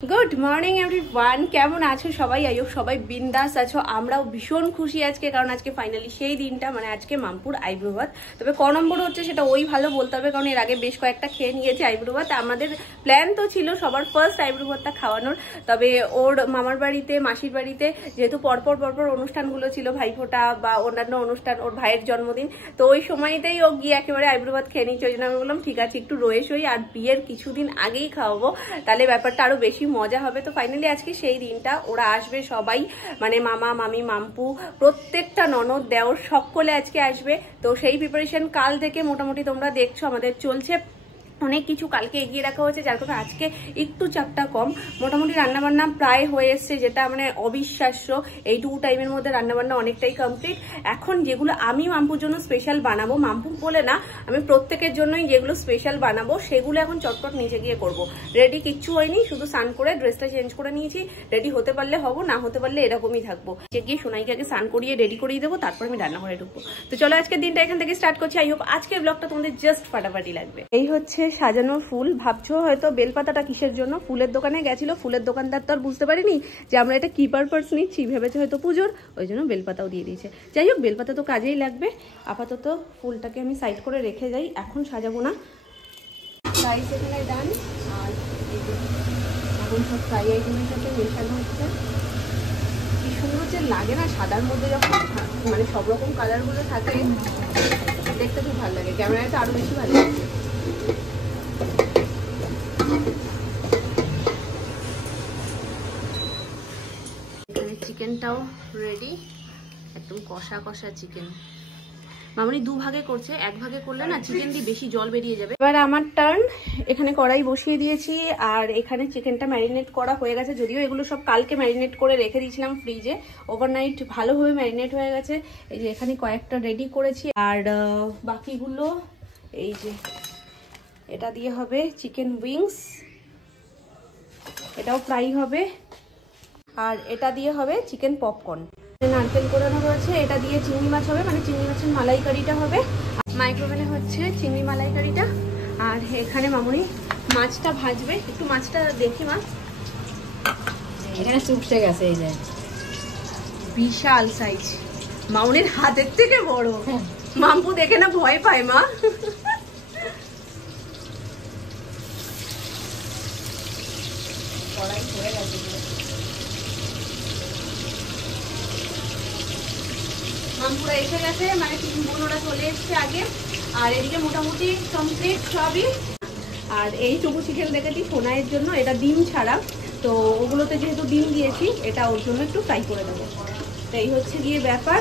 Good morning everyone কেমন আছো সবাই আই হোপ সবাই বিন্দাস আছো আমরাও ভীষণ খুশি আজকে কারণ আজকে ফাইনালি সেই দিনটা মানে আজকে মামপুর আইব্রো ভাত তবে ক নম্বর হচ্ছে সেটা ওই ভালো বলতে হবে কারণ এর আগে বেশ কয়েকটা খেয়ে নিয়েছে আইব্রো ভাত আমাদের প্ল্যান তো ছিল সবার ফার্স্ট আইব্রো ভাতটা খাওয়ানোর তবে ওর মামার বাড়িতে মাসির বাড়িতে যেহেতু পরপর অনুষ্ঠানগুলো ছিল ভাইফোঁটা বা অন্যান্য অনুষ্ঠান ওর ভাইয়ের জন্মদিন তো ওই সময়তেই ও গিয়ে একেবারে আইব্রো ভাত খেয়ে নিচ্ছে ওই জন্য আমি বললাম ঠিক আছে একটু রয়ে সই আর বিয়ের কিছুদিন আগেই খাওয়াবো তাহলে ব্যাপারটা আরো বেশি মজা হবে তো ফাইনালি আজকে সেই দিনটা ওরা আসবে সবাই মানে মামা মামি মাম্পু প্রত্যেকটা ননদ দেওর সকলে আজকে আসবে তো সেই প্রিপারেশন কাল থেকে মোটামুটি তোমরা দেখছো আমাদের চলছে অনেক কিছু কালকে এগিয়ে রাখা হয়েছে যার কারণে আজকে একটু চাপটা কম মোটামুটি রান্নাবান্না প্রায় হয়ে এসছে যেটা মানে অবিশ্বাস্য এইটুকু টাইমের মধ্যে রান্নাবান্না অনেকটাই কমপ্লিট এখন যেগুলো আমি মাম্পুর জন্য স্পেশাল বানাবো মাম্পু বলে না আমি প্রত্যেকের জন্যই যেগুলো স্পেশাল বানাবো সেগুলো এখন চটপট নিচে গিয়ে করব রেডি কিচ্ছু হয়নি শুধু স্নান করে ড্রেসটা চেঞ্জ করে নিয়েছি রেডি হতে পারলে হবো না হতে পারলে এরকমই থাকবো নিচে গিয়ে সোনাইকে আগে স্নান করিয়ে রেডি করিয়ে দেবো তারপর আমি রান্নাঘরে ঢুকবো তো চলো আজকের দিনটা এখান থেকে স্টার্ট করছি আই হোপ আজকের ব্লগটা তোমাদের জাস্ট ফাটাফাটি লাগবে এই হচ্ছে সাজানোর ফুল ভাবছো হয়তো বেলপাতাটা কিসের জন্য ফুলের দোকানে গেছিল ফুলের দোকানদার তো আর বুঝতে পারিনি যে আমরা এটা কি পারপাস নিচ্ছি ভেবেছে হয়তো পুজোর ওই জন্য বেলপাতাও দিয়ে দিয়েছে যাই হোক বেলপাতা তো কাজেই লাগবে আপাতত ফুলটাকে আমি সাইড করে রেখে যাই এখন সাজাবো না রাইস এখানে ডান আর এখন সব ফ্রাই আইটেমের সাথে মেশানো হচ্ছে কি সুন্দর যে লাগে না সাদার মধ্যে যখন মানে সব রকম কালারগুলো থাকে দেখতে খুব ভালো লাগে ক্যামেরায় তো আরো বেশি ভালো লাগে চিকেনটাও রেডি একদম কষা কষা চিকেন মামনি দু ভাগে করছে এক ভাগে করলে না চিকেন দিয়ে বেশি জল বেরিয়ে যাবে এবার আমার টার্ন এখানে কড়াই বসিয়ে দিয়েছি আর এখানে চিকেনটা ম্যারিনেট করা হয়ে গেছে যদিও এগুলো সব কালকে ম্যারিনেট করে রেখে দিয়েছিলাম ফ্রিজে ওভারনাইট ভালোভাবে ম্যারিনেট হয়ে গেছে এই যে এখানে কয়েকটা রেডি করেছি আর বাকিগুলো এই যে এটা দিয়ে হবে চিকেন উইংস এটাও ফ্রাই হবে আর এটা দিয়ে হবে চিকেন পপকর্ন নারকেল কোরানো রয়েছে এটা দিয়ে চিংড়ি মাছ হবে মানে চিংড়ি মাছের মালাইকারিটা হবে মাইক্রোওভেনে হচ্ছে চিংড়ি মালাইকারিটা আর এখানে মামুনি মাছটা ভাজবে একটু মাছটা দেখি মা এখানে চুপসে গেছে এই যে বিশাল সাইজ মামুনির হাতের থেকে বড় মাম্পু দেখে না ভয় পায় মা কড়াই হয়ে গেছে মামপুরা এসে গেছে মানে তিন বোন ওরা চলে এসছে আগে আর এদিকে মোটামুটি কমপ্লিট সবই আর এই চবু চিকেন দেখেছি সোনাইয়ের জন্য এটা ডিম ছাড়া তো ওগুলোতে যেহেতু ডিম দিয়েছি এটা ওর জন্য একটু ফ্রাই করে দেবো তো এই হচ্ছে গিয়ে ব্যাপার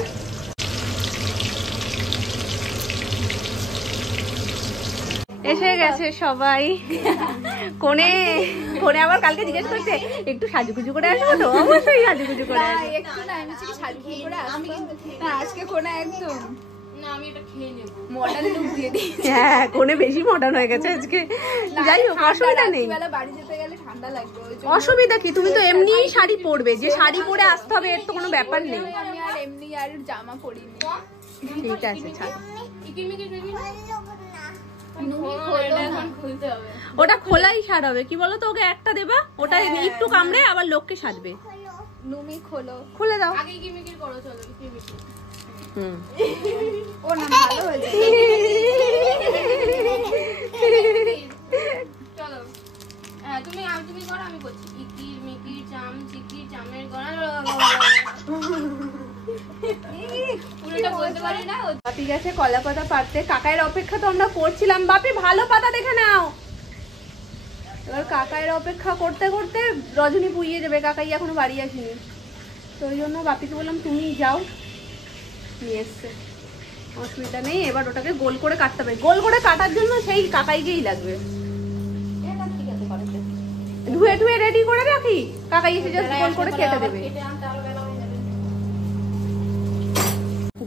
এসে গেছে সবাই কোনে কোনে আবার কালকে জিজ্ঞেস করছে একটু সাজুগুজু করে আসবো তো অবশ্যই সাজুগুজু করে আসবো একটু না আমি ঠিক সাজুগুজু করে আমি না আজকে কোনা একদম না আমি এটা খেয়ে নেব মডার্ন লুক দিয়ে দিই হ্যাঁ কোনে বেশি মডার্ন হয়ে গেছে আজকে যাই হোক অসুবিধা নেই বেলা বাড়ি যেতে গেলে ঠান্ডা লাগবে অসুবিধা কি তুমি তো এমনিই শাড়ি পরবে যে শাড়ি পরে আসতে হবে এর তো কোনো ব্যাপার নেই আমি আর এমনি আর জামা পরিনি ঠিক আছে ছাড়ো ওটা খোলাই সারাবে কি বলো তো ওকে একটা দেবা ওটা একটু কামড়ে আবার লোককে সাজবে নুমি খোলো খুলে দাও আগে কিমিকির করো চলো কিমিকির ও না ভালো হয়েছে চলো হ্যাঁ তুমি করো আমি করছি ইকির মিকির চাম চিকির চামের গড়া বাপি গেছে কলা পাতা পাড়তে কাকাইয়ের অপেক্ষা তো আমরা করছিলাম বাপি ভালো পাতা দেখে নাও এবার কাকাইয়ের অপেক্ষা করতে করতে রজনী পুইয়ে যাবে কাকাই এখনো বাড়ি আসেনি তো ওই জন্য বাপিকে বললাম তুমি যাও নিয়ে এসছে অসুবিধা নেই এবার ওটাকে গোল করে কাটতে হবে গোল করে কাটার জন্য সেই কাকাইকেই লাগবে ধুয়ে ধুয়ে রেডি করে রাখি কাকাই এসে জাস্ট গোল করে কেটে দেবে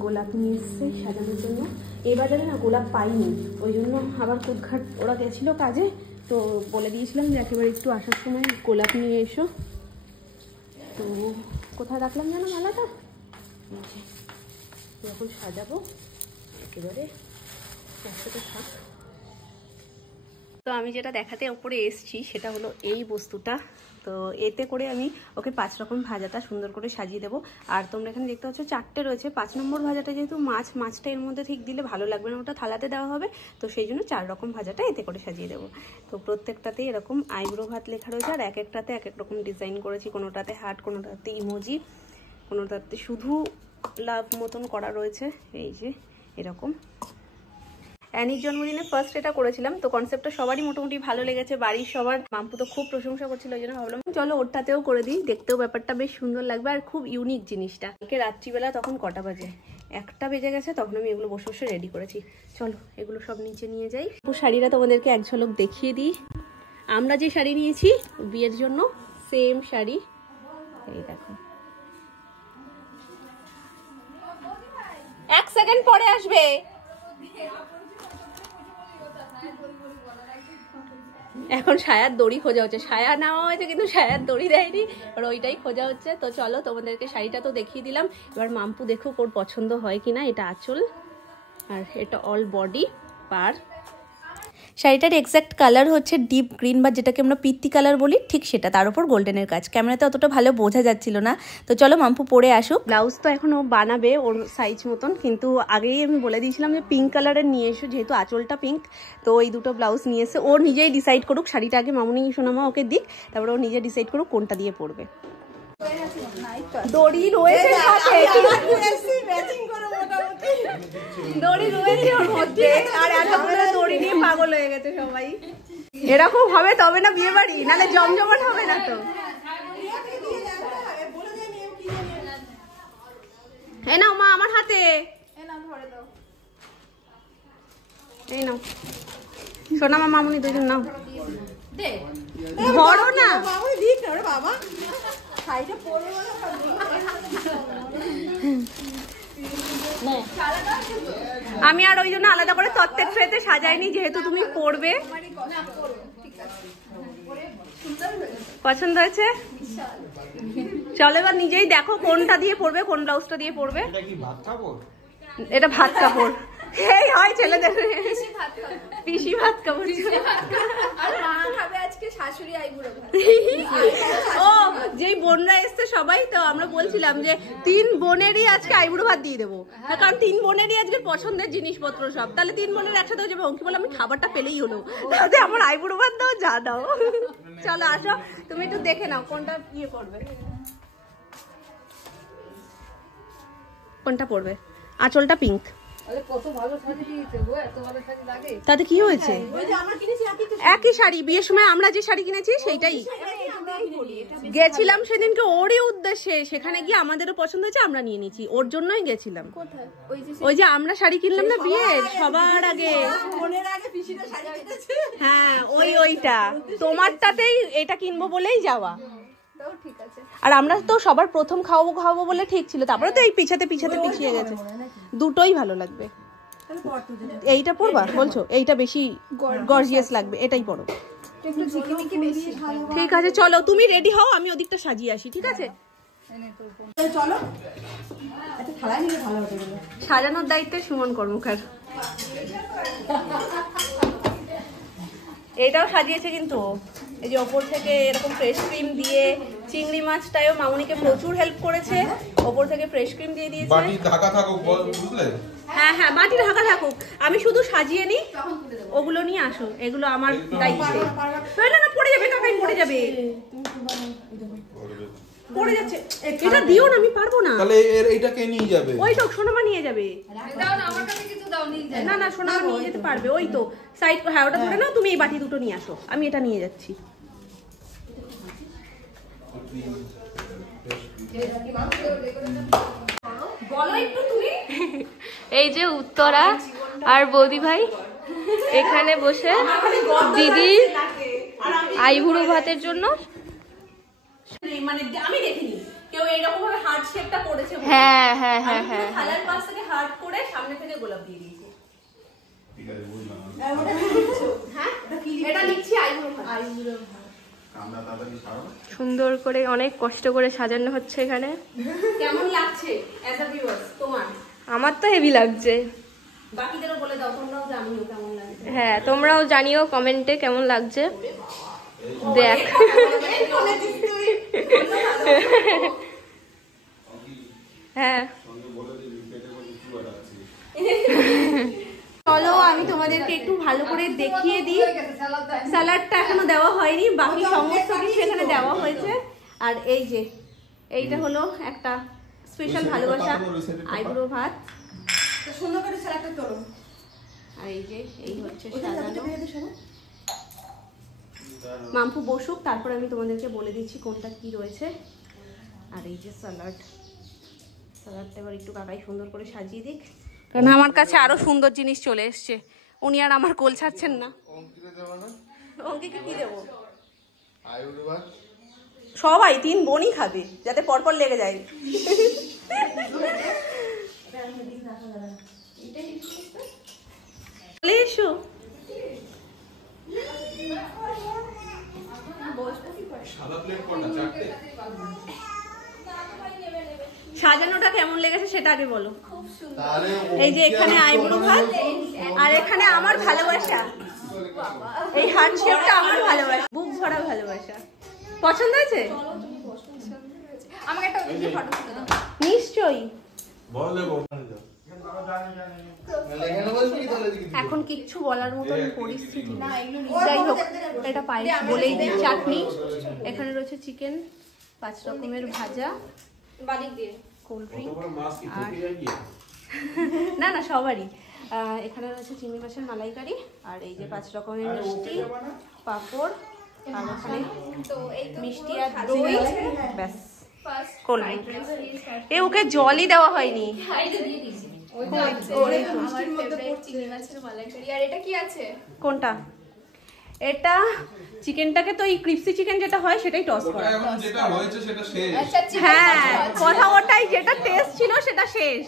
গোলাপ নিয়ে এসছে সাজানোর জন্য এই বাজারে না গোলাপ পাইনি ওই জন্য আবার কুদঘাট ওরা গেছিল কাজে তো বলে দিয়েছিলাম যে একেবারে একটু আসার সময় গোলাপ নিয়ে এসো তো কোথায় রাখলাম জানো মালাটা এখন সাজাবো একেবারে একসাথে থাক তো আমি যেটা দেখাতে উপরে এসছি সেটা হলো এই বস্তুটা তো এতে করে আমি ওকে 5 রকম ভাজাটা সুন্দর করে সাজিয়ে দেবো। আর তোমরা এখানে দেখতে পাচ্ছ 4টে রয়েছে। 5 নম্বর ভাজাটা যেহেতু মাছটা এর মধ্যে ঠিক দিলে ভালো লাগবে না, ওটা থালাতে দেওয়া হবে, তো সেই জন্য 4 রকম ভাজাটা এতে করে সাজিয়ে দেবো। তো প্রত্যেকটাতেই এরকম আইব্রো ভাত লেখা রয়েছে, আর এক একটাতে এক এক রকম ডিজাইন করেছি। কোনোটাতে হার্ট, কোনোটাতে ইমোজি, কোনোটাতে শুধু লাভ মতন করা রয়েছে। এই যে এরকম অ্যানির জন্মদিনে ফার্স্ট এটা করেছিলাম, তো কনসেপ্টটা সবারই মোটামুটি ভালো লেগেছে, বাড়ির সবার। মাম্পু তো খুব প্রশংসা করছিল, ওই জন্য ভাবলাম চলো ওরটাতেও করে দিই, দেখতেও ব্যাপারটা বেশ সুন্দর লাগবে আর খুব ইউনিক জিনিসটা। কালকে রাত্রিবেলা তখন কটা বাজে, 1টা বেজে গেছে, তখন আমি এগুলো বসে বসে রেডি করেছি। চলো এগুলো সব নিচে নিয়ে যাই। শাড়িটা তোমাদেরকে এক ঝলক দেখিয়ে দিই। আমরা যে শাড়ি নিয়েছি বিয়ের জন্য সেম শাড়ি, এই দেখো। 1 সেকেন্ড পরে আসবে। এখন সায়ার দড়ি খোঁজা হচ্ছে, সায়া নেওয়া হয়েছে কিন্তু সায়ার দড়ি দেয়নি, আর ওইটাই খোঁজা হচ্ছে। তো চলো তোমাদেরকে শাড়িটা তো দেখিয়ে দিলাম, এবার মাম্পু দেখো ওর পছন্দ হয় কিনা। এটা আঁচল আর এটা অল বডি পার। শাড়িটার এক্স্যাক্ট কালার হচ্ছে ডিপ গ্রিন, বা যেটাকে আমরা পিত্তি কালার বলি, ঠিক সেটা। তার উপর গোল্ডেনের কাজ। ক্যামেরাতে অতটা ভালো বোঝা যাচ্ছিল না। তো চলো মাম্পু পরে আসুক। ব্লাউজ তো এখন ও বানাবে ওর সাইজ মতন, কিন্তু আগেই আমি বলে দিয়েছিলাম যে পিঙ্ক কালারের নিয়ে এসো, যেহেতু আঁচলটা পিঙ্ক। তো এই দুটো ব্লাউজ নিয়ে এসে ওর নিজেই ডিসাইড করুক। শাড়িটা আগে মামুনি সোনামা ওকে দিক, তারপরে ও নিজে ডিসাইড করুক কোনটা দিয়ে পরবে। দড়ি রয়েছে সাথে, দড়ি রয়েছে ওর মধ্যে, আর এতগুলো দড়ি নিয়ে পাগল হয়ে গেছে সবাই। এরকম হবে তবে না বিয়ে বাড়ি, নাহলে জমজমাট হবে না। তো এই নাও মা আমার হাতে, এই নাও সোনা মা মামুনি দুজন নাও, ধরো না। আমি আর ওই জন্য আলাদা করে তত্ত্বের ট্রেতে সাজাইনি, যেহেতু তুমি পড়বে। পছন্দ হয়েছে? চলো এবার নিজেই দেখো কোনটা দিয়ে পড়বে, কোন ব্লাউজটা দিয়ে পড়বে। এটা ভাত কাপড়, এই হয় ছেলেদের পিসি ভাত কাপড়। ও যেই বোনরা এসছে সবাই, তো আমরা বলছিলাম যে 3 বোনেরই আজকে আইবুড়ো ভাত দিয়ে দেবো, কারণ 3 বোনেরই আজকে পছন্দের জিনিসপত্র সব। তাহলে 3 বোনের একসাথে হয়ে যাবে। অঙ্কি বলে আমি খাবারটা পেলেই হলো, তাহলে আমার আইবুড়ো ভাত দাও, যা দাও। চলো আসো, তুমি একটু দেখে নাও কোনটা ইয়ে করবে, কোনটা পড়বে। আঁচলটা পিঙ্ক, তাতে কি হয়েছে? একই শাড়ি, বিয়ের সময় আমরা যে শাড়ি কিনেছি সেইটাই গেছিলাম সেদিনকে ওরই উদ্দেশ্যে। সেখানে গিয়ে আমাদেরও পছন্দ হয়েছে, আমরা নিয়ে নিয়েছি, ওর জন্যই গেছিলাম। ওই যে আমরা শাড়ি কিনলাম না বিয়ের সবার আগে, হ্যাঁ ওইটা তোমারটাতেই এটা কিনবো বলেই যাওয়া। আর আমরা তো সবার প্রথম খাওয়াবো বলে ঠিক ছিল, তারপরে তো এই পিছাতে পিছিয়ে গেছে। দুটোই ভালো লাগবে। এইটা পরবা বলছো? এইটা বেশি গর্জিয়াস লাগবে, এটাই পরো। ঠিক আছে চলো তুমি রেডি হও, আমি ওদিকটা সাজিয়ে আসি। ঠিক আছে চলো, সাজানোর দায়িত্বে সুমন কর্মকার। এটাও সাজিয়েছে কিন্তু, এই যে ওপর থেকে এরকম ফ্রেশ ক্রিম দিয়ে, চিংড়ি মাছটাও মামুনিকে প্রচুর হেল্প করেছে, ওপর থেকে ফ্রেশ ক্রিম দিয়ে দিয়েছে। বাটি ঢাকা থাকুক বুঝলে? হ্যাঁ হ্যাঁ বাটি ঢাকা থাকুক, আমি শুধু সাজিয়ে নিই, ওগুলো নিয়ে আসো, এগুলো আমার দায়িত্ব। না পড়ে যাবে, কাকাই পড়ে যাবে, পড়ে যাচ্ছে। এটা দিও না, আমি পারবো না। তাহলে এইটা কে নিয়ে যাবে? ওই তো সোনামা নিয়ে যাবে। দাও না আমার কাছে কিছু দাও, নিয়ে যাও। না সোনামা নিয়ে যেতে পারবে। ওই তো সাইড, হ্যাঁ ওটা ধরে নাও, তুমি এই বাটি দুটো নিয়ে আসো, আমি এটা নিয়ে যাচ্ছি। বলো একটু তুমি। এই যে উত্তরা আর বৌদি ভাই এখানে বসে দিদি আইবুড়ো ভাতের জন্য, মানে আমি দেখিনি কেউ এইরকম ভাবে হার্ট শেপটা করেছে। হ্যাঁ থালার পাশ থেকে হার্ট করে সামনে থেকে গোলাপ দিয়ে দিয়েছে। হ্যাঁ এটা লিখছি আইবুড়ো ভাত। সুন্দর করে অনেক কষ্ট করে সাজানো হচ্ছে এখানে। কেমন লাগছে অ্যাজ আ ভিউয়ার্স তোমার? আমার তো হেভি লাগছে। বাকিদেরও বলে দাও, তোমরাও জানিও কেমন লাগছে। হ্যাঁ তোমরাও জানিও কমেন্টে কেমন লাগছে। দেখ হ্যাঁ চলো আমি তোমাদেরকে একটু ভালো করে দেখিয়ে দিই। স্যালাডটা এখনো দেওয়া হয়নি, বাকি সমস্ত কিছু এখানে দেওয়া হয়েছে। আর এই যে এইটা হলো একটা স্পেশাল ভালোবাসা আইব্রো ভাত। সুন্দর করে স্যালাডটা তোলো। আর এই যে এই হচ্ছে সাজানো। মাম্পু বসুক, তারপর আমি তোমাদেরকে বলে দিচ্ছি কোনটা কি রয়েছে। আর এই যে স্যালাডটা এবার একটু কাকাই সুন্দর করে সাজিয়ে দিক, কারণ আমার কাছে আরো সুন্দর জিনিস চলে এসছে। উনি আর আমার কোল ছাড়ছেন না। অঙ্কিকে কি দেবো? সবাই 3 বোনই খাবে, যাতে পরপর লেগে যায়। চলে এসো। সাজানোটা কেমন লেগেছে সেটা আগে বলো। এই যে এখানে আইব্রো ভাত, আর এখানে আমার ভালোবাসা, এই হার্ট শেপটা আমার ভালোবাসা, বুক ভরা ভালোবাসা। পছন্দ হয়েছে? আমাকে একটা ফটো তুলে দাও। নিশ্চয়ই। এখন কিচ্ছু বলার মতো পরিস্থিতি না। যাই হোক, এটা পায়েস বলেই দিই। চাটনি এখানে রয়েছে, চিকেন 5 রকমের ভাজা, কোল্ড ড্রিঙ্ক, আর না না সবারই। এখানে রয়েছে চিংড়ি মাছের মালাইকারি, আর এই যে 5 রকমের মিষ্টি, পাঁপড়, আর ওখানে মিষ্টি আর দই, ব্যাস কোল্ড ড্রিঙ্ক। এ ওকে জলই দেওয়া হয়নি। কোনটা? এটা চিকেনটাকে তো এই ক্রিপসি চিকেন যেটা হয় সেটাই টস করা। হ্যাঁ, কথা ওটাই, যেটা টেস্ট ছিল সেটা শেষ।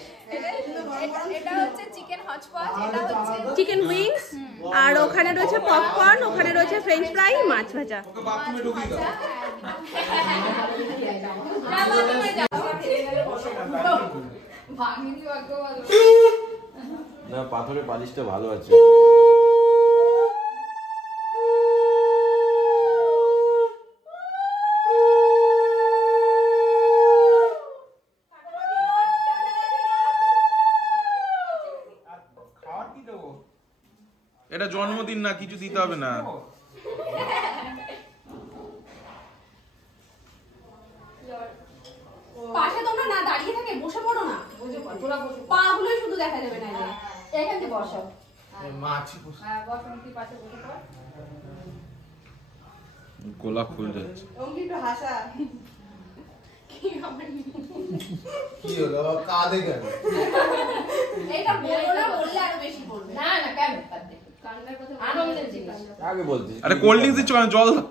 এটা হচ্ছে চিকেন হটপট, এটা হচ্ছে চিকেন উইংস, আর ওখানে রয়েছে পপকর্ন, ওখানে রয়েছে ফ্রেঞ্চ ফ্রাই, মাছ ভাজা। না, পাথরের পালিশটা ভালো আছে। এটা জন্মদিন না, কিছু দিতে হবে না। পাশে তোমরা না দাঁড়িয়ে থাকে, বসে পড়ো না। পাগুলোই শুধু দেখা যাবে না। এখানে বসো। গোলাপ ফুল যাচ্ছে। কি হলো কাঁদে কেন? এটা বলো না, বললে আরো বেশি বলবে। না না কেন কাঁদতে? কান্নার কথা আনন্দের জিনিস। আগে বলছিস। আরে কোল্ড ড্রিঙ্কস দিচ্ছ কেন? জল দাও।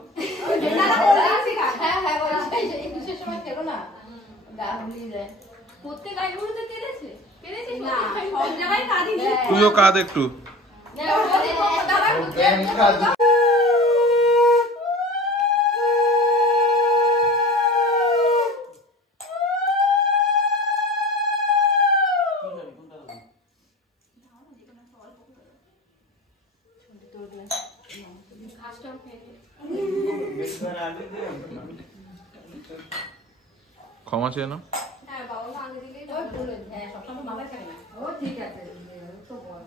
হ্যাঁ হ্যাঁ এই বিশেষ সময় খেলো না, গা হুলিয়ে যায়। প্রত্যেক আইগুলোতে কেঁদেছে কেঁদেছে না, সব জায়গায় কাঁদিনি। তুইও কাঁদ একটু। ক্ষমা চেয়ে নাও। হ্যাঁ, বাবা মা আগে দিলেই হ্যাঁ সবসময় বাবা খায় না। ও ঠিক আছে, তো বল।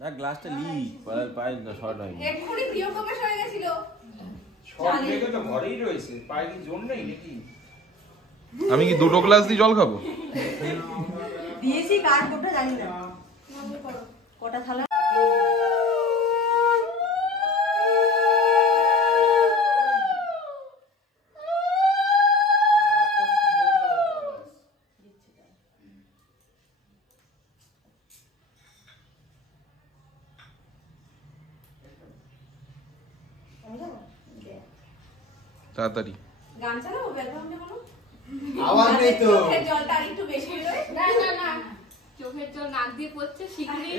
না, গ্লাসটা লি, পায়ে না শর্ট হয়নি। এক্ষুনি প্রিয় প্রকাশ হয়ে গেছিল। আমি কি 2 গ্লাস দিয়ে জল খাবো? দিয়েছি কার কোটা জানি না। কটা থালা? তাড়াতাড়ি। গান চালাবো ব্যাকগ্রাউন্ডে কোনো? আওয়াজ নেই তো। চোখের জলটা আরেকটু বেশি বেরোয়। না না না, চোখের জল নাক দিয়ে পড়ছে, শিগগিরই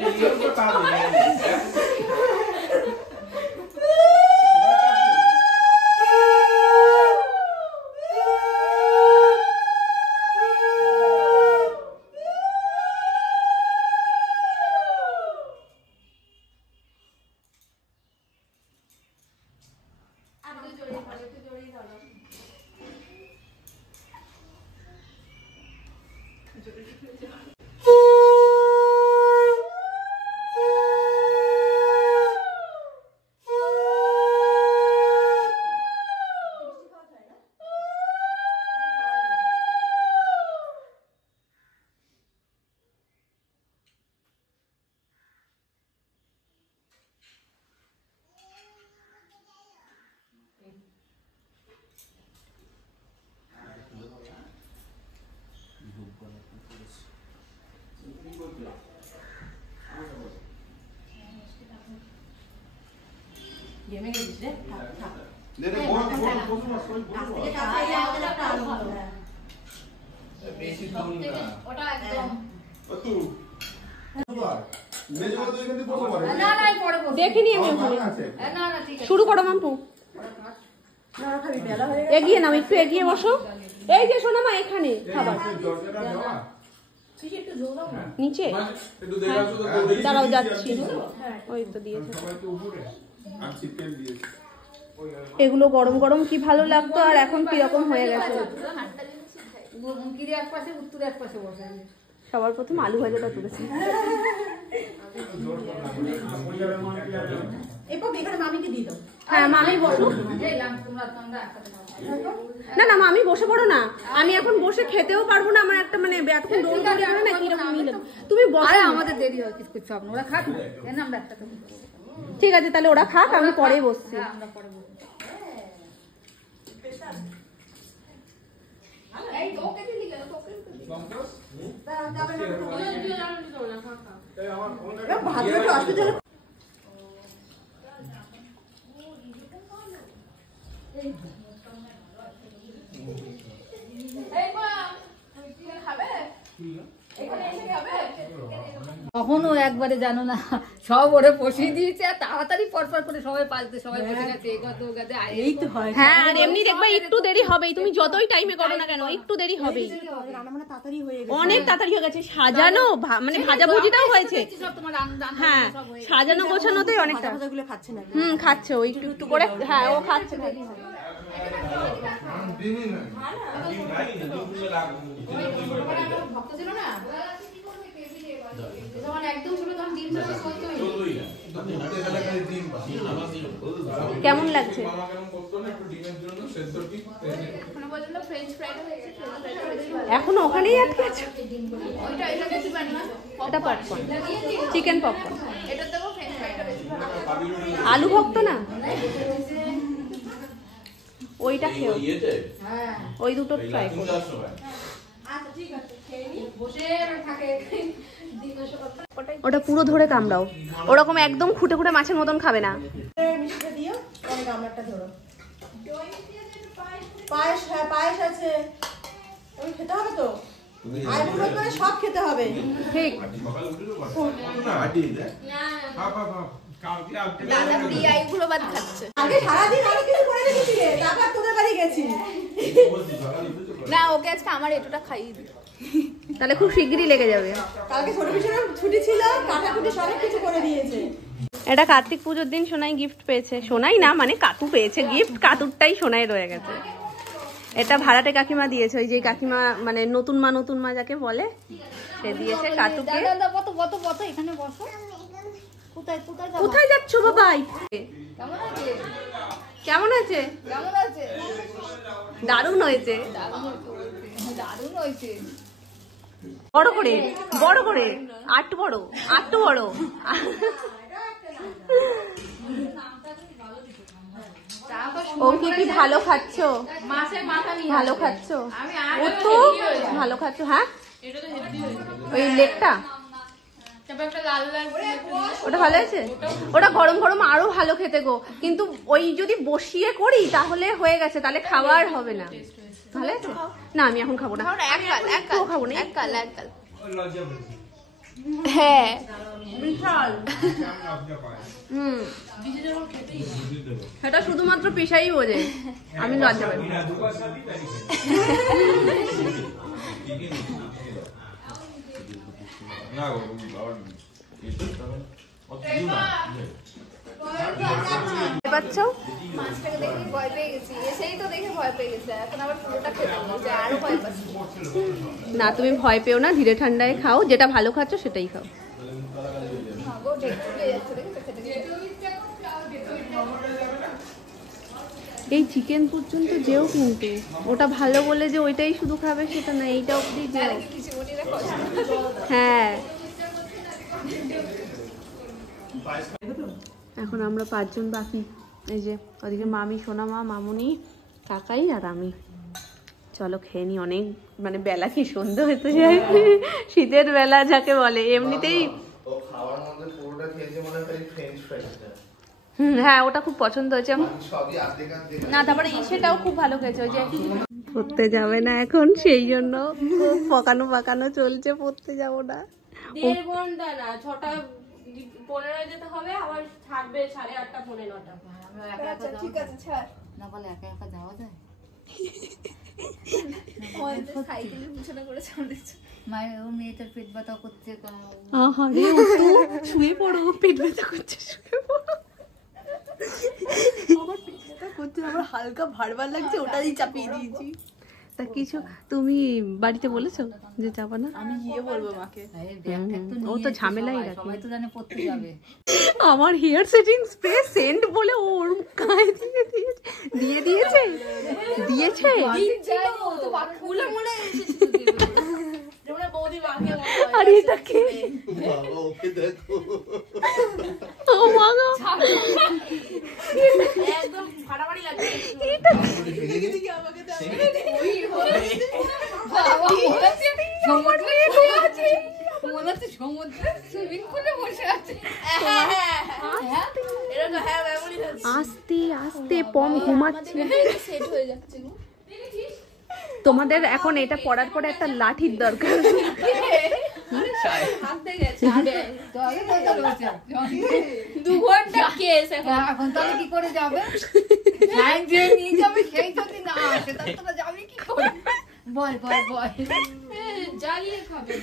গেমে গেছিস রে ওটা একদম দেখিনি আমি শুরু করো মাম্পু এগিয়ে নাও একটু এগিয়ে বসো এই যে শোনো মা এখানে খাবার নিচে দাঁড়াও যাচ্ছি ওই তো দিয়েছে এগুলো গরম গরম কি ভালো লাগতো আর এখন কিরকম হয়ে গেছে সবার প্রথম আলু ভাজাটা তুলেছি হ্যাঁ মামি বসো না না মামি বসে পড়ো না আমি এখন বসে খেতেও পারবো না আমার একটা মানে এতক্ষণ রোল করে না কিরকম মিলে তুমি বসো আমাদের দেরি হয় কিছু কিছু আপনার ওরা খাক না আমরা একটা ঠিক আছে তাহলে ওরা খাক আমি পরে বসছি আমরা পরে বসবো কখনো একবারে জানো না সব ওরে বসিয়ে দিয়েছে আর তাড়াতাড়ি পরপর করে সবাই পালতে সবাই বসে গেছে এই তো হয় হ্যাঁ আর এমনি দেখবা একটু দেরি হবেই তুমি যতই টাইমে করো না কেন একটু দেরি হবেই অনেক তাড়াতাড়ি হয়ে গেছে সাজানো মানে ভাজাভুজিটাও হয়েছে হ্যাঁ সাজানো গোছানোতেই অনেকটা খাচ্ছে ও একটু একটু করে হ্যাঁ ও খাচ্ছে কেমন লাগছে এখনো ওখানেই আটকে আছো এটা পপকর্ন চিকেন পপকর্ন আলু ভক্ত না ওইটা খেও ওই দুটো ট্রাই করো ওটা পুরো ধরে কামড়াও ওরকম একদম খুঁটে খুঁটে মাছের মতন খাবে না পায়েস হ্যাঁ পায়েস আছে খেতে হবে তো সব খেতে হবে ঠিক আগে সারাদিন আমি কিছু করে রেখেছি তারপর তোদের বাড়ি গেছি না ওকে আজকে আমার এটুটা খাইয়ে দিই তাহলে খুব শিগগিরই লেগে যাবে কালকে ছোট পিছনে ছুটি ছিল কাটাকুটি সব কিছু করে দিয়েছে এটা কার্তিক পুজোর দিন সোনাই গিফট পেয়েছে সোনাই না মানে কাকু পেয়েছে গিফট কাতুরটাই সোনাই রয়ে গেছে এটা ভাড়াটে কাকিমা দিয়েছে ওই যে কাকিমা মানে নতুন মা যাকে বলে সে দিয়েছে কাতুকে এখানে বসো কোথায় যাচ্ছ বাবাই কেমন আছে দারুণ হয়েছে বড় করে আটটু বড় ও কি ভালো খাচ্ছ ভালো খাচ্ছ ও তো ভালো খাচ্ছ হ্যাঁ ওই লেগটা ওটা ভালো আছে ওটা গরম গরম আরো ভালো খেতে গো কিন্তু ওই যদি বসিয়ে করি তাহলে হয়ে গেছে তাহলে খাওয়ার হবে না ভালো আছে না আমি এখন খাবো না খাবো না হ্যাঁ সেটা শুধুমাত্র পেশাই বোঝে আমি লজ্জা পাই পাচ্ছ ভয় পেয়ে গেছি, এসেই তো দেখে ভয় পেয়ে গেছে, এখন আবার পুরোটা খেতে বলছে, আরো ভয় পাচ্ছি। না তুমি ভয় পেও না, ধীরে ঠান্ডায় খাও, যেটা ভালো খাচ্ছ সেটাই খাও। গো ঢেকুর যাচ্ছে দেখে খেতে খেতে। এই চিকেন পর্যন্ত যেও, কিন্তু ওটা ভালো বলে যে ওইটাই শুধু খাবে সেটা না, এইটা অবধি যেও। কিছু মনিরা কষ্ট। হ্যাঁ এখন আমরা 5 জন বাকি, এই যে ওদিকে মামি, সোনামা, মামুনি, কাকাই আর আমি। চলো খেয়ে নি, অনেক মানে বেলা কি সন্ধ্যা হতে যায়, শীতের বেলা যাকে বলে। এমনিতেই ও খাওয়ার মধ্যে পুরোটা খেয়েছে মনে হয় ফ্রেঞ্চ ফ্রাইসটা। হ্যাঁ ওটা খুব পছন্দ হয়েছে। সবই আর্ধেক আর্ধেক। না তারপরে ইসেটাও খুব ভালো খেয়েছে, ওই যে পড়তে যাবে না এখন, সেই জন্য খুব পাকানো চলছে, পড়তে যাব না। 1.5 ঘন্টা না, 6:15 যেতে হবে, আবার ছাড়বে 8:30 পৌনে 9টা। আচ্ছা ঠিক আছে ছাড়। না বলে একা একা যাওয়া যায়? সাইকেলে পিছনে করে চালাচ্ছে। মায়ের ও মেয়েটার পেট ব্যথা করছে। আহারে শুয়ে পড়ো, পেট ব্যথা করছে, শুয়ে পড়ো। আমার পেট ব্যথা করছে, আমার হালকা ভারবার লাগছে, ওটাই চাপিয়ে দিয়েছি। তা কিছু তুমি বাড়িতে বলেছো যে যাবা না? আমি গিয়ে বলবো মাকে। ও তো ঝামেলাই রাখে। সবাই তো জানে পড়তে যাবে। আমার হেয়ার সেটিং স্প্রে সেন্ট বলে ওর গায়ে দিয়েছে। ফুলে মনে তোমরা বৌদি মাকে আর এটা কে? বাবা ওকে দেখো। ও মা গো, একদম ফাটাফাটি লাগছে। এটা মনে হচ্ছে সমুদ্রে সুইমিং পুলে বসে আছে। এরকম হ্যাঁ মেমোরি হচ্ছে। আস্তে পম ঘুমাচ্ছে। সেট হয়ে যাচ্ছে গো। তোমাদের এখন এটা পড়ার পরে একটা লাঠির দরকার। হাতে গেছে। জলে কোথায় রয়েছে? 2 ঘন্টা কেস এখন। এখন তাহলে কি করে যাবে? হ্যাঁ যে নিয়ে যাবে সেই যদি না আসে তাহলে তোরা যাবে কি করে? বল জ্বালিয়ে খাবে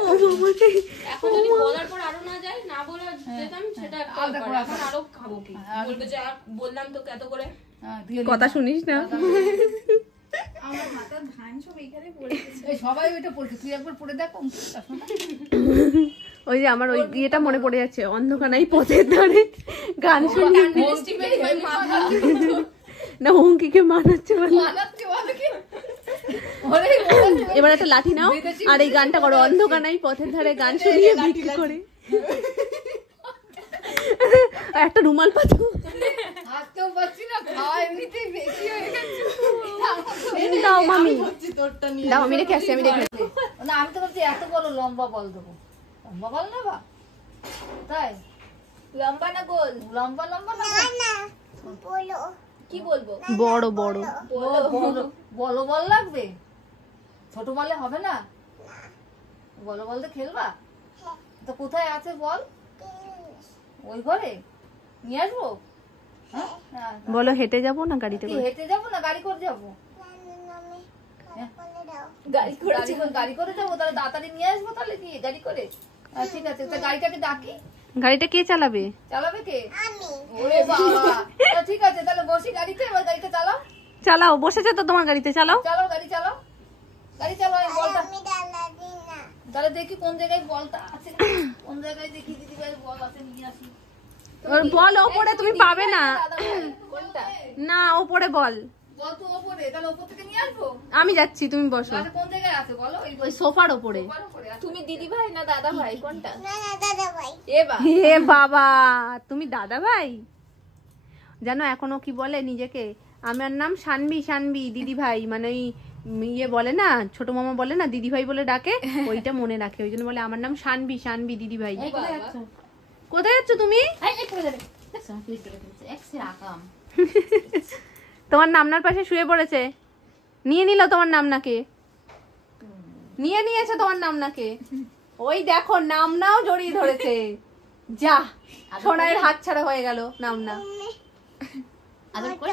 ও বাবাকে, এখন যদি বলার পর আরো না যায়, না বলে যেতাম সেটা একটা ব্যাপার। এখন আরো খাবো কি বলবে যে বললাম তো কত করে। কথা শুনিস না? আমার মাথার ধান সব এখানে পড়ে গেছে। এই সবাই ওইটা পড়ছে, তুই একবার পড়ে দেখ অঙ্কিতা শোনা। ওই যে আমার ওই ইয়েটা মনে পড়ে যাচ্ছে, অন্ধকানাই পথের ধারে গান শুনি না, অঙ্কিকে মানাচ্ছে বলে। মানাচ্ছে বলে কি? ওরে এবার একটা লাঠি নাও আর এই গানটা করো, অন্ধকানাই পথের ধারে গান শুনিয়ে বিক্রি করে। আর একটা রুমাল পাতো। হাসতেও পারছি না, খাওয়া এমনিতেই বেশি হয়ে গেছে। দাও মামি, দাও আমি রেখে আসছি, আমি রেখে না আমি তো ভাবছি এত বড় লম্বা বল দেবো। লম্বা বল নেবা? তাই লম্বা না গোল? লম্বা না কি বলবো? বড় বড় বল লাগবে? ছোট বলে হবে না? বলো বলতে খেলবা? তো কোথায় আছে বল? ওই ঘরে নিয়ে আসবো? হ্যাঁ বলো হেঁটে যাবো না গাড়িতে কি করে? হেঁটে যাবো না গাড়ি করে যাবো? গাড়ি করে যাবো, তাহলে তাড়াতাড়ি নিয়ে আসবো, তাহলে কি গাড়ি করে? ঠিক আছে, তা গাড়িটাকে ডাকি। গাড়িটা কে চালাবে? চালাবে কে? ওরে বাবা, ঠিক আছে তাহলে বসি গাড়িতে, এবার গাড়িটা চালাও। চালাও, বসেছে তো তোমার গাড়িতে, চালাও। চালাও গাড়ি চালাও, গাড়ি চালাও। আমি বলটা তাহলে দেখি কোন জায়গায় বলটা আছে, কোন জায়গায় দেখি দিদি ভাই বল আছে, নিয়ে আসি। বল ওপরে, তুমি পাবে না। কোনটা? না ওপরে বল। বল তো ওপরে, তাহলে ওপর থেকে নিয়ে আসবো। আমি যাচ্ছি, তুমি বসো। আচ্ছা কোন জায়গায় আছে বলো? ওই সোফার ওপরে। সোফার উপরে আছে। তুমি দিদি ভাই না দাদা ভাই কোনটা? এ বা হে বাবা, তুমি দাদা ভাই জানো? এখনো কি বলে নিজেকে? আমার নাম শানবি দিদি ভাই, মানে ওই ইয়ে বলে না, ছোট মামা বলে না দিদি ভাই বলে ডাকে, ওইটা মনে রাখে, ওই জন্য বলে আমার নাম শানবি দিদি ভাই। কোথায় যাচ্ছ তুমি? তোমার নামনার পাশে শুয়ে পড়েছে, নিয়ে নিল তোমার নামনাকে, নিয়ে নিয়েছে তোমার নামনাকে। ওই দেখো নামনাও জড়িয়ে ধরেছে। যা, সোনার হাত ছাড়া হয়ে গেল নামনা। আদর করি?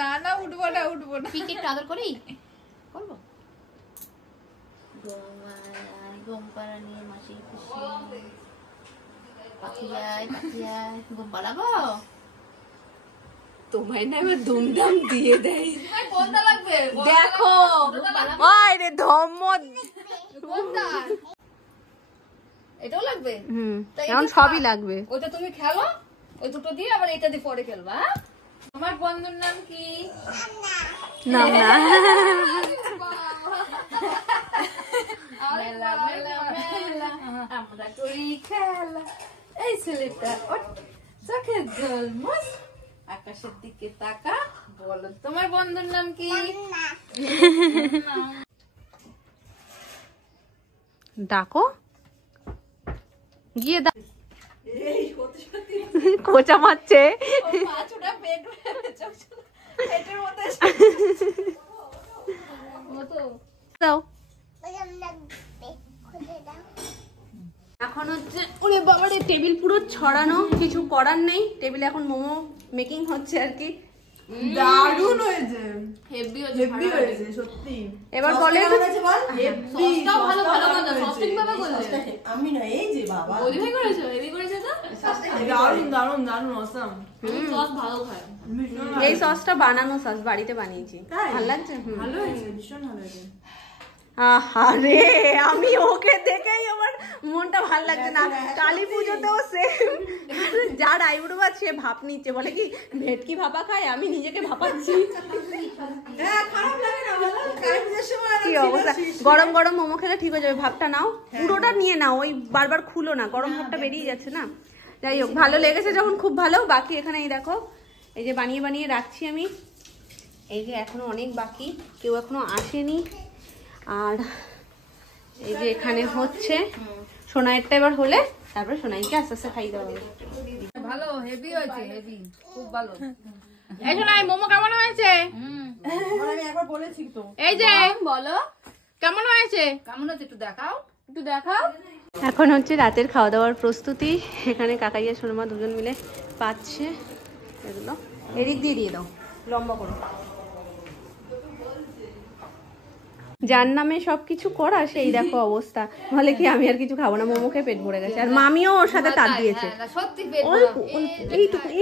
না উঠবো না পিকে একটু আদর করি, করবো। গোমপাড়া নিয়ে মাসি খুশি, পাখি যায় গোম পাড়াবো। তোমায় না এবার দুমদাম দিয়ে দেয়। কোনটা লাগবে দেখো ওই রে ধম্ম। এটাও লাগবে? এখন সবই লাগবে। ওটা তুমি খেলো, ওই দুটো দিয়ে আবার এটা দিয়ে পরে খেলবা। তোমার বন্ধুর নাম কি? নাম না মেলা মেলা মেলা আমরা করি খেলা। এই ছেলেটা চোখের জল মুছ, আকাশের দিকে তাকা, বলো তোমার বন্ধুর নাম কি? ডাকো গিয়ে কোচা মারছে। দাও এখন হচ্ছে ওরে বাবারে টেবিল পুরো ছড়ানো, কিছু করার নেই। টেবিলে এখন মোমো মেকিং হচ্ছে আর কি। দারুণ হয়েছে, হেভি হেভি হয়েছে সত্যি। এবার বলে সসটাও ভালো ভালো কথা সসটিং ভাবে করলে। আমি না এই যে বাবা বলি ভাই করেছো, হেভি করেছো তো। দারুণ দারুণ দারুণ অসাম। সস ভালো খায়। এই সসটা বানানো সস, বাড়িতে বানিয়েছি। ভালো লাগছে? ভালো হয়েছে, ভীষণ ভালো হয়েছে। আরে আমি ওকে দেখেই আমার মনটা ভালো লাগছে না। কালী পুজোতেও সেম, যার আইবুড়ো বা সে ভাপ নিচ্ছে, বলে কি ভেটকি ভাপা খায়, আমি নিজেকে ভাপাচ্ছি। কি অবস্থা, গরম গরম মোমো খেলে ঠিক হয়ে যাবে। ভাপটা নাও, পুরোটা নিয়ে নাও, ওই বারবার খুলো না, গরম ভাপটা বেরিয়ে যাচ্ছে না। যাই হোক, ভালো লেগেছে যখন খুব ভালো। বাকি এখানে এই দেখো, এই যে বানিয়ে বানিয়ে রাখছি আমি। এই যে এখনো অনেক বাকি, কেউ এখনো আসেনি। আর এই যে এখানে হচ্ছে সোনাইয়েরটা, এবার হলে তারপরে সোনাইকে আস্তে আস্তে খাই দেওয়া হবে। ভালো হেভি হয়েছে, হেভি খুব ভালো। এই সোনাই মোমো কেমন হয়েছে? আমি একবার বলেছি তো। এই যে বলো কেমন হয়েছে? কেমন হচ্ছে একটু দেখাও। একটু দেখাও। এখন হচ্ছে রাতের খাওয়া দাওয়ার প্রস্তুতি। এখানে কাকাইয়া সোনামা দুজন মিলে পাচ্ছে এগুলো। এদিক দিয়ে দিয়ে দাও, লম্বা করো। যার নামে সবকিছু করা সেই দেখো অবস্থা। বলে কি আমি আর কিছু খাবো না, মোমোকে পেট ভরে গেছে। আর মামিও ওর সাথে তার দিয়েছে। সত্যি পেট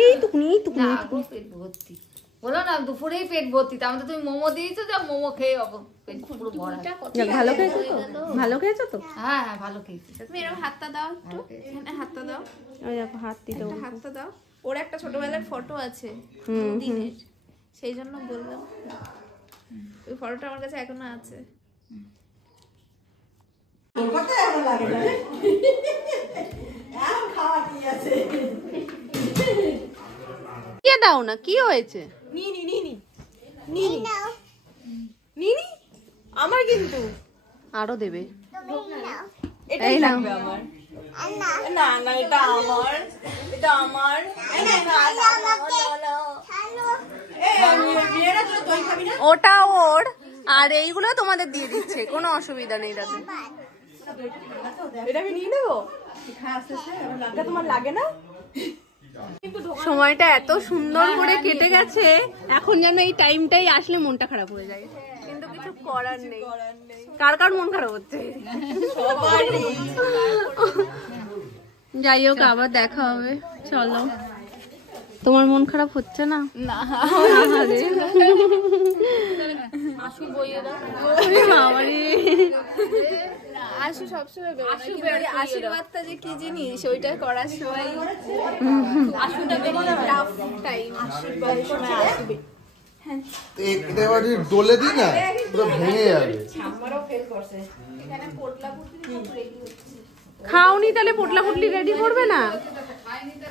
এইটুকুনি পেট ভর্তি। বলো না দুপুরেই পেট ভর্তি, তার মধ্যে তুমি মোমো দিয়েছো, যা মোমো খেয়ে পেট পুরো ভরা। ভালো খেয়েছো তো? ভালো খেয়েছো তো? হ্যাঁ হ্যাঁ ভালো খেয়েছি। তুমি এরকম হাতটা দাও একটু, এখানে হাতটা দাও, ওই দেখো হাত দিতে হাতটা দাও। ওর একটা ছোটবেলার ফটো আছে দিনের, সেই জন্য বললাম। ওই ফটোটা আমার কাছে এখনো আছে। কে দাও না, কি হয়েছে? আমার কিন্তু আরো দেবে। এটাই লাগবে আমার। না না এটা আমার, এটা আমার। ওটা ওর, আর এইগুলো তোমাদের দিয়ে দিচ্ছে, কোনো অসুবিধা নেই তাতে। এটা আমি নিয়ে নেবো। এটা তোমার লাগে না? সময়টা এত সুন্দর করে কেটে গেছে, এখন যেন এই টাইমটাই আসলে মনটা খারাপ হয়ে যায়, কিন্তু কিছু করার নেই। কার কার মন খারাপ হচ্ছে? যাই হোক, আবার দেখা হবে, চলো। তোমার মন খারাপ হচ্ছে না? আশু সবসময় আশীর্বাদটা যে কি জিনিস, ওইটা করার সময় দোলে দিই না, পুরো ভেঙে যাবে। খাওনি তাহলে পোটলা পুটলি রেডি করবে না?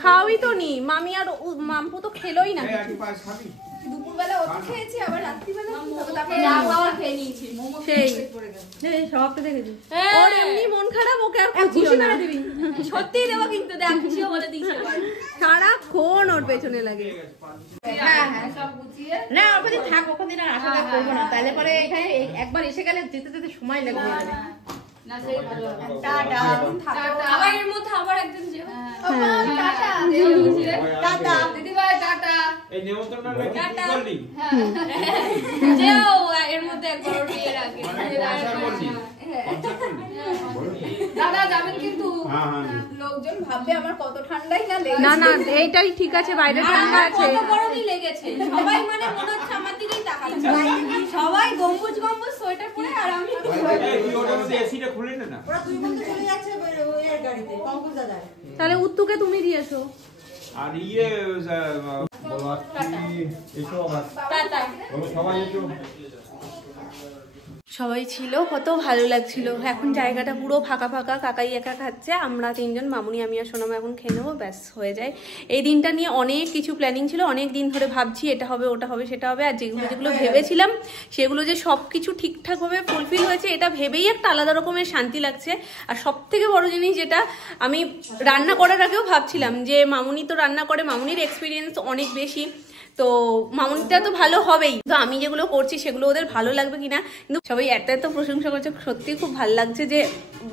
খাওই তো নি, মামি আর মাম্পু তো খেলোই না কিছু। দুপুরবেলা ওকে খেয়েছি, আবার রাত্রিবেলা সেই সবটা দেখেছি। ওর এমনি মন খারাপ, ওকে আর খুশি না দিবি। সত্যিই দেবো কিন্তু, দেখ খুশিও বলে দিচ্ছি। সারাক্ষণ ওর পেছনে লাগে। না ওখানে থাক, ওখানে আর আসা যাওয়া করবো না, তাহলে পরে এখানে একবার এসে গেলে যেতে যেতে সময় লাগবে। আবার এর মধ্যে আবার একদিন যেও। টাটা দিদিভাই, টাটা। যেও এর মধ্যে একবার বিয়ের আগে। দাদা যাবেন কিন্তু লোকজন ভাববে আমার কত ঠান্ডাই না লেগেছে। না না এইটাই ঠিক আছে, বাইরে ঠান্ডা আছে। কত গরমই লেগেছে, সবাই মানে মনে হচ্ছে আমার দিকেই তাকাচ্ছে, সবাই গম্বুজ গম্বুজ সোয়েটার পরে, আর আমি এসিটা খুলে না। ওরা দুই বন্ধু চলে যাচ্ছে ওই এর গাড়িতে, পঙ্কজ দাদার। তাহলে উত্তুকে তুমি দিয়েছো। আর সবাই ছিল, কত ভালো লাগছিল। এখন জায়গাটা পুরো ফাঁকা ফাঁকা, কাকাই একা খাচ্ছে, আমরা তিনজন, মামুনি, আমি আর সোনামা এখন খেয়ে নেবো, ব্যাস হয়ে যায়। এই দিনটা নিয়ে অনেক কিছু প্ল্যানিং ছিল, অনেক দিন ধরে ভাবছি এটা হবে ওটা হবে সেটা হবে, আর যেগুলো যেগুলো ভেবেছিলাম সেগুলো যে সব কিছু ঠিকঠাকভাবে ফুলফিল হয়েছে এটা ভেবেই একটা আলাদা রকমের শান্তি লাগছে। আর সব থেকে বড় জিনিস যেটা আমি রান্না করার আগেও ভাবছিলাম যে মামুনি তো রান্না করে, মামুনির এক্সপিরিয়েন্স অনেক বেশি, তো মামুনিটা তো ভালো হবেই, তো আমি যেগুলো করছি সেগুলো ওদের ভালো লাগবে কিনা। কিন্তু সবাই এত এত প্রশংসা করছে, সত্যি খুব ভালো লাগছে যে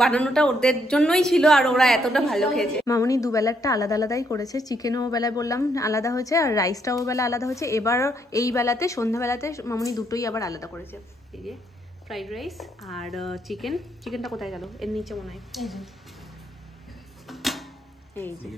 বানানোটা ওদের জন্যই ছিল আর ওরা এতটা ভালো খেয়েছে। মামুনি দুবেলারটা আলাদা আলাদাই করেছে, চিকেনও বেলায় বললাম আলাদা হয়েছে, আর রাইসটাও বেলা আলাদা হয়েছে। এবার এই বেলাতে সন্ধ্যাবেলাতে মামুনি দুটোই আবার আলাদা করেছে। এই যে ফ্রাইড রাইস আর চিকেন, চিকেনটা কোথায় গেল, এর নিচে মনে হয়, এই যে